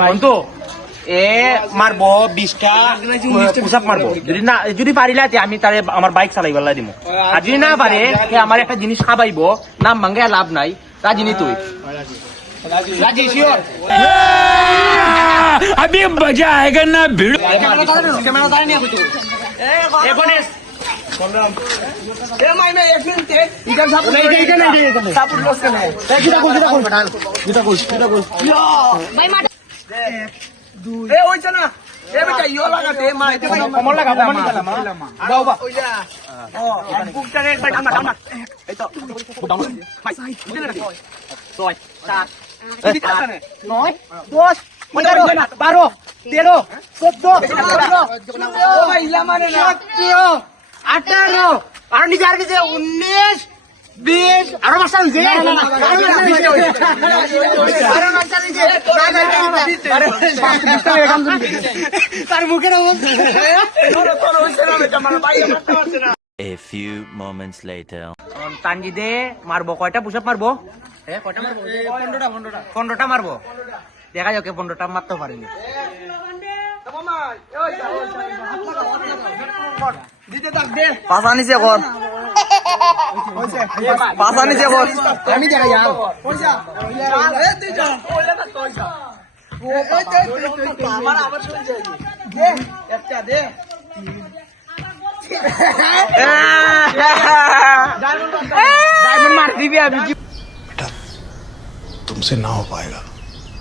বন্ধু এ মারবো 20টা পুশ-আপ মারবো, যদি পারিলা আমি তারে আমার বাইক চালাই বেলা দিব, আর যদি না পারে আমার একটা জিনিস খাবাইবো, নাম ভাঙ্গে লাভ নাই, রাজি নি তুই? রাজি শিওর? अभी मजा आएगा ना भिड़ নয় 10 11 12 13 14 18 আর নিজে আর কিছু 19 20 আরো মাস আছে তার মুখের A few moments later. তানজিদে মারবো কয়টা পুশ-আপ মারবো? কয়টা মারবো? 15টা মারবো। দেখা যাক 15টা মারতে পারেনি। পাশা নিচে কর, পাশা নিচে কর, আমি দেখা যাও डायमंड मार दी अभी बेटा तुमसे ना हो पाएगा।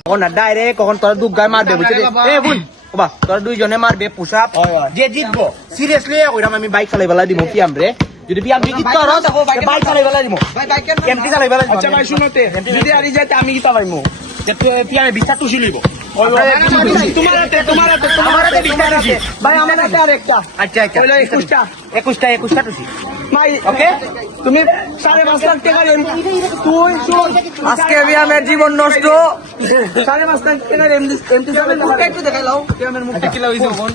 কখন না ডাইরেক্ট কখন তোরা দুগায় মারবে, বুঝছিস? এ বুন বাবা তোরা দুইজনে মারবে পুশ-আপ, যে জিতবো সিরিয়াসলি ওইরকম আমি বাইক চালাই বেলা দিব পিয়াম রে, যদি পিয়াম জিতি তোর বাইক চালাই বেলা দিব, এমটি চালাই বেলা দিব। আচ্ছা ভাই শুনোতে, যদি আরি যাইতে আমি কি পাইমু যে পিয়ামে বিস্তার তুষি লইব, তোমার হাতে আমার হাতে বিস্তার আছে ভাই, আমার হাতে আরেকটা। আচ্ছা আচ্ছা 21টা তুষি ভাই, ওকে? তুমি 5.5 লাখ টাকা দেন, তুই আজকে আমি আমার জীবন নষ্ট 5.5 লাখ টাকা এমটি যাবে, মুখটা একটু দেখাই লাও, আমার মুখটা কি লাও হইছে কোন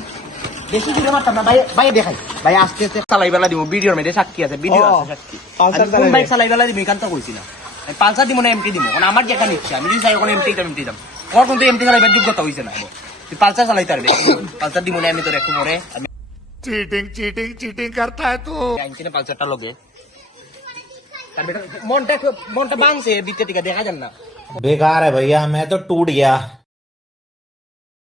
বেশি দিলে মারতাম না ভাই, ভাই দেখাই ভাই আজকে চালাই বেলা দিব, ভিডিওর মধ্যে সাক্ষী আছে, ভিডিও আছে সাক্ষী। কোন বাইক চালাই বেলা দিব এখান তো কইছি না, আমি পালসার দিব না এমটি দিব, কারণ আমার যেটা নিচ্ছে আমি যদি চাই ওখানে এমটি দাম ওর কিন্তু এমটি চালাইবার যোগ্যতা হইছে না, তুই পালসার চালাইতে পারবে, পালসার দিব না আমি তোর একটু পরে আমি चीटिंग चीटिंग चीटिंग करता है तू। আইনছিনে পালসারটা লগে তার বেটা মনটা ভাঙছে ভিতর থেকে দেখা যান না। बेकार है भैया, मैं तो टूट गया।